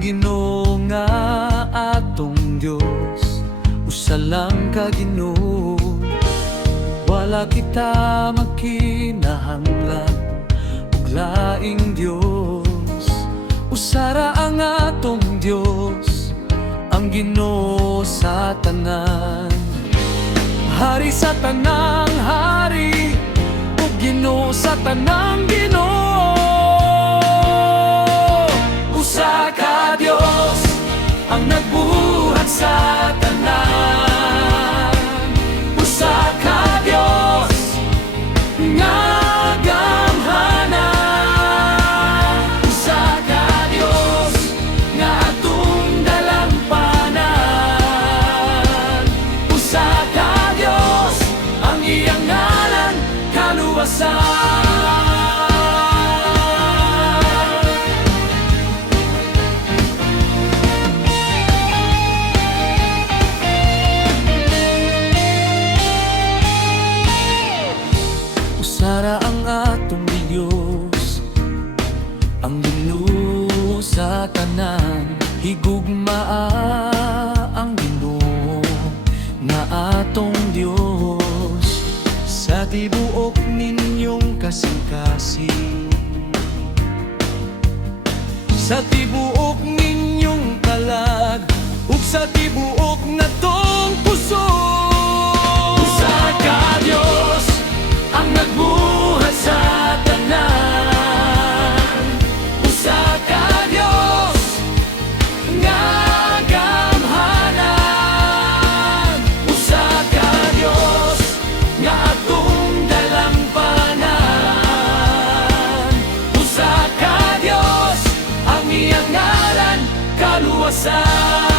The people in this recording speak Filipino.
Ginoo nga atong Dios, usa lang ka Ginoo. Wala kita makinahanglan ug laing Dios. Usara ang atong Dios, ang Ginoo sa tanan. Hari sa tanang hari, ug Ginoo sa tanang Ginoo. Usa ka Dios, ang nagbuhat sa tanan. Usa ka Dios, nga gamhanan. Usa ka Dios, nga atong dalampanan. Usa ka Dios, ang iyang ngalan kaluwasan. Usara ang atong Diyos, ang Ginoo sa tanan. Higugmaa ang Ginoo nga atong Dios. Sa tibuok ninyong kasing-kasing, sa tibuok ninyong kalag, ug sa tibuok natong puso. Usa ka Dios, ang nagbuhat sa tanan. Usa ka Dios, nga gamhanan. Usa ka Dios, nga atong dalampanan. Usa ka Dios, ang iyang ngalan kaluwasan.